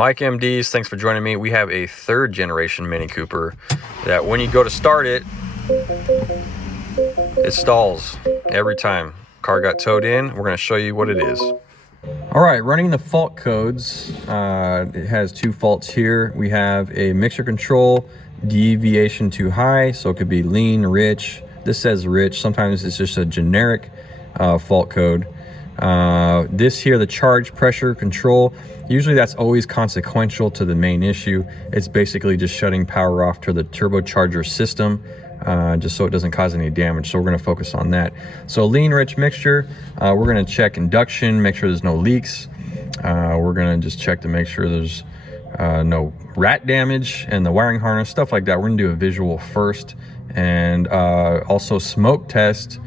Mike MDs, thanks for joining me. We have a third generation Mini Cooper that when you go to start it, it stalls every time. Car got towed in. We're going to show you what it is. All right, running the fault codes. It has two faults here. We have a mixture control deviation too high, so it could be lean, rich. This says rich. Sometimes it's just a generic fault code. This here, the charge pressure control, usually that's always consequential to the main issue. It's basically just shutting power off to the turbocharger system, just so it doesn't cause any damage. So we're going to focus on that. So lean rich mixture, we're going to check induction, make sure there's no leaks. We're going to just check to make sure there's no rat damage and the wiring harness, stuff like that. We're going to do a visual first, and also smoke test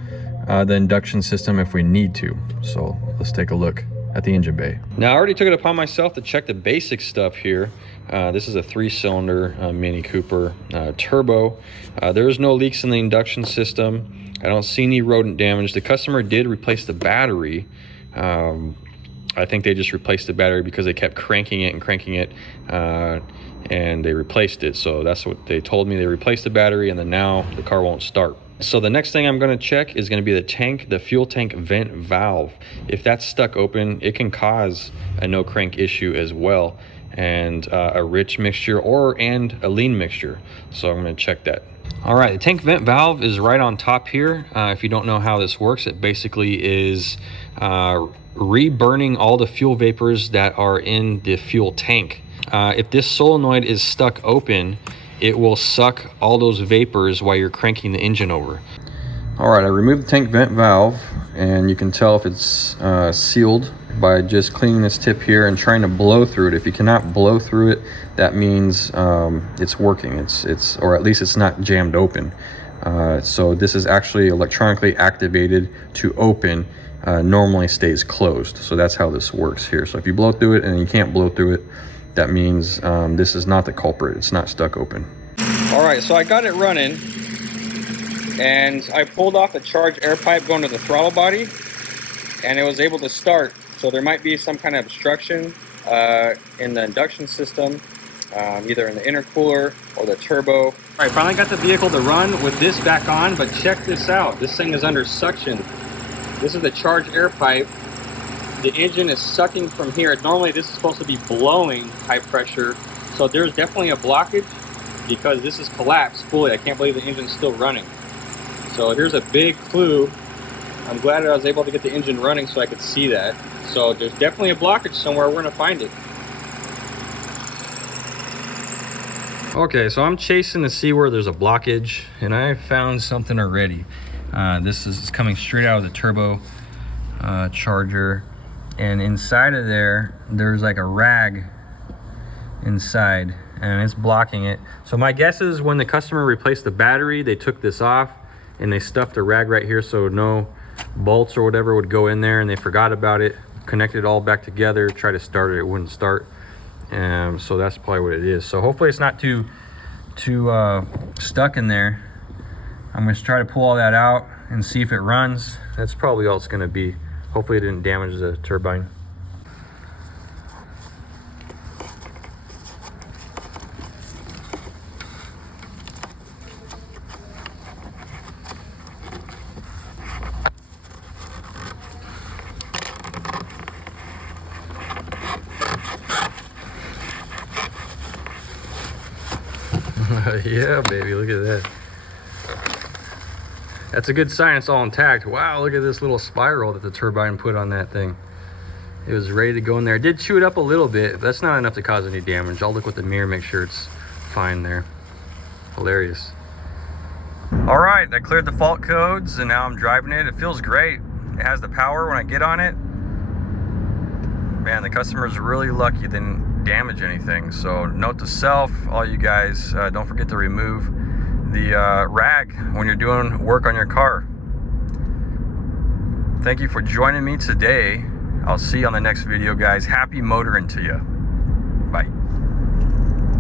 the induction system if we need to. So let's take a look at the engine bay. Now I already took it upon myself to check the basic stuff here. This is a 3-cylinder Mini Cooper turbo. There is no leaks in the induction system. I don't see any rodent damage. The customer did replace the battery. I think they just replaced the battery because they kept cranking it, and they replaced it. So that's what they told me. They replaced the battery, and then now the car won't start. So the next thing I'm going to check is going to be the fuel tank vent valve. If that's stuck open, it can cause a no crank issue as well, and a rich mixture and a lean mixture. So I'm going to check that. All right, the tank vent valve is right on top here. If you don't know how this works, it basically is reburning all the fuel vapors that are in the fuel tank. If this solenoid is stuck open, it will suck all those vapors while you're cranking the engine over. All right, I removed the tank vent valve, and you can tell if it's sealed by just cleaning this tip here and trying to blow through it. If you cannot blow through it, that means it's working. Or at least it's not jammed open. So this is actually electronically activated to open. Normally stays closed. So that's how this works here. So if you blow through it and you can't blow through it, that means this is not the culprit. It's not stuck open. All right, so I got it running, and I pulled off the charge air pipe going to the throttle body, and it was able to start. So there might be some kind of obstruction in the induction system, either in the intercooler or the turbo. All right, finally got the vehicle to run with this back on, but check this out. This thing is under suction. This is the charge air pipe. The engine is sucking from here. Normally this is supposed to be blowing high pressure. So there's definitely a blockage because this is collapsed fully. I can't believe the engine's still running. So here's a big clue. I'm glad I was able to get the engine running so I could see that. So there's definitely a blockage somewhere. We're gonna find it. Okay, so I'm chasing to see where there's a blockage, and I found something already. This is coming straight out of the turbo charger. And inside of there's like a rag inside, and it's blocking it. So my guess is when the customer replaced the battery, they took this off and they stuffed a rag right here so no bolts or whatever would go in there, and they forgot about it, connected it all back together, tried to start it, it wouldn't start. So that's probably what it is. So hopefully it's not too stuck in there. I'm going to try to pull all that out and see if it runs. That's probably all it's going to be. Hopefully it didn't damage the turbine. Yeah, baby, look at that. That's a good sign it's all intact. Wow, look at this little spiral that the turbine put on that thing. It was ready to go in there. It did chew it up a little bit, but that's not enough to cause any damage. I'll look with the mirror, make sure it's fine there. Hilarious. All right, I cleared the fault codes, and now I'm driving it. It feels great. It has the power when I get on it. Man, the customer's really lucky it didn't damage anything. So note to self, all you guys, don't forget to remove the rag when you're doing work on your car. Thank you for joining me today. I'll see you on the next video, guys. Happy motoring to you.